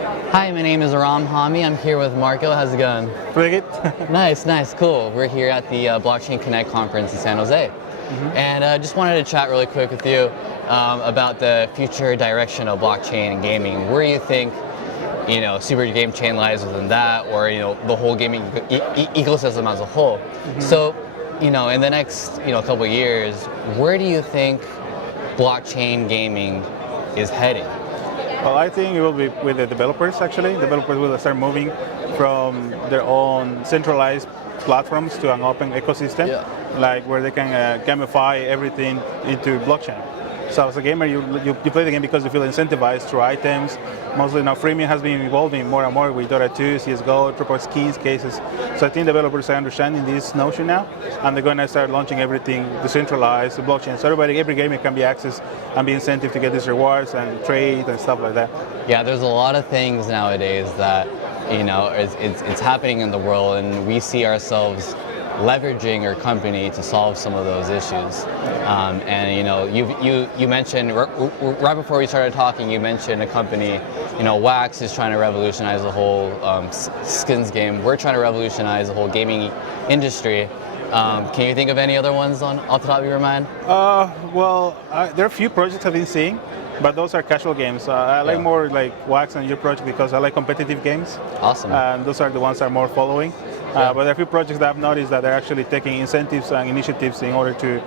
Hi, my name is Aram Hami. I'm here with Marco. How's it going? Pretty good. Nice, cool. We're here at the Blockchain Connect conference in San Jose. And just wanted to chat really quick with you about the future direction of blockchain and gaming. Where do you think, Super Game Chain lies within that, or the whole gaming ecosystem as a whole? So, in the next couple of years, where do you think blockchain gaming is heading? Well, I think it will be with the developers, actually. Developers will start moving from their own centralized platforms to an open ecosystem, like where they can gamify everything into blockchain. So as a gamer, you play the game because you feel incentivized through items. Mostly now freemium has been evolving more and more with Dota 2, CSGO, triple skins cases. So I think developers are understanding this notion now, and they're going to start launching everything decentralized to blockchain. So every gamer can be accessed and be incentive to get these rewards and trade and stuff like that. Yeah, there's a lot of things nowadays that it's happening in the world, and we see ourselves leveraging your company to solve some of those issues. You mentioned right before we started talking, you mentioned a company, Wax is trying to revolutionize the whole skins game. We're trying to revolutionize the whole gaming industry. Can you think of any other ones off the top of your mind? There are a few projects I've been seeing, but those are casual games. I like more like Wax and your project because I like competitive games. Awesome. And those are the ones I'm more following. But there are a few projects that I've noticed that they're actually taking incentives and initiatives in order to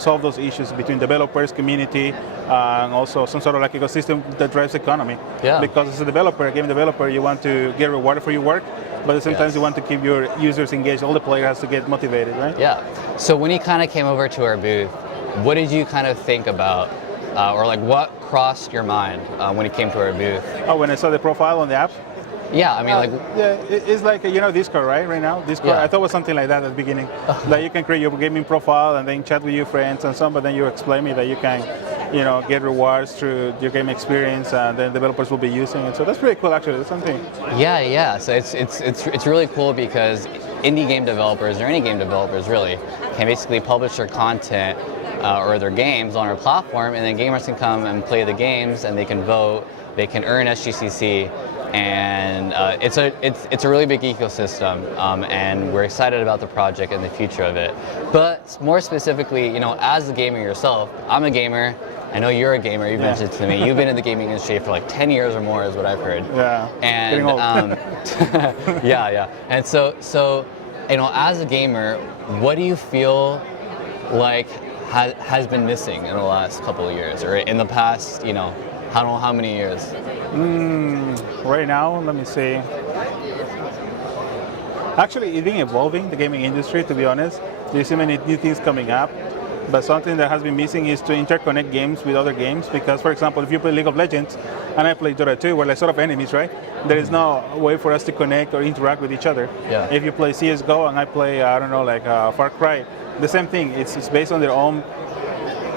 solve those issues between developers, community, and also some sort of like ecosystem that drives the economy. Yeah. Because as a developer, a game developer, you want to get rewarded for your work, but sometimes you want to keep your users engaged. All the player has to get motivated, right? Yeah. So when you kind of came over to our booth, what did you kind of think about, or like what crossed your mind when you came to our booth? Oh, when I saw the profile on the app? Yeah, I mean, it's like Discord, right? Right now, Discord. Yeah. I thought it was something like that at the beginning. That you can create your gaming profile and then chat with your friends and some. But then you explain me that you can, get rewards through your game experience, and then developers will be using it. So that's pretty cool, actually. That's something. Yeah. So it's really cool because indie game developers, or any game developers really, can basically publish their content or their games on our platform, and then gamers can come and play the games, and they can vote, they can earn SGCC. And it's a really big ecosystem, and we're excited about the project and the future of it. But more specifically, as a gamer yourself, I'm a gamer. I know you're a gamer. You mentioned it to me. You've been in the gaming industry for like 10 years or more, is what I've heard. Yeah. And getting old. yeah. And so as a gamer, what do you feel like has been missing in the last couple of years, or in the past, I don't know how many years? Right now, let me see. Actually, it's been evolving, the gaming industry, to be honest. There's so many new things coming up. But something that has been missing is to interconnect games with other games. Because, for example, if you play League of Legends and I play Dota 2, we're like sort of enemies, right? There is no way for us to connect or interact with each other. Yeah. If you play CSGO and I play, Far Cry, the same thing. It's based on their own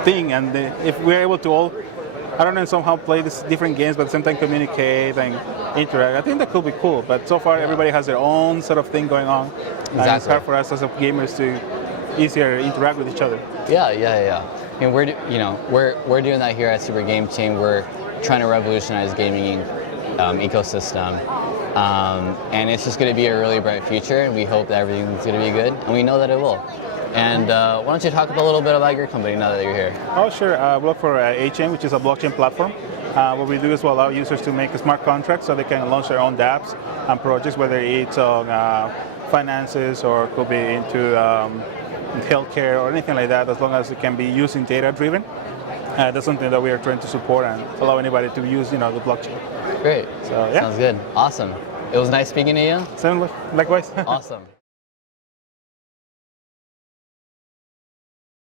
thing. And if we're able to all, somehow play these different games, but at the same time communicate and interact, I think that could be cool. But so far, everybody has their own sort of thing going on. Exactly. And it's hard for us as gamers to easier interact with each other. Yeah. And we're doing that here at Super Game Chain. We're trying to revolutionize gaming ecosystem, and it's just going to be a really bright future. And we hope that everything's going to be good, and we know that it will. And why don't you talk a little bit about your company now that you're here? Oh, sure. We work for A-Chain, which is a blockchain platform. What we do is we allow users to make smart contracts so they can launch their own dApps and projects, whether it's on finances or it could be into healthcare or anything like that, as long as it can be using data-driven. That's something that we are trying to support and allow anybody to use, the blockchain. Great. So, yeah. Sounds good. Awesome. It was nice speaking to you. Same, likewise. Awesome.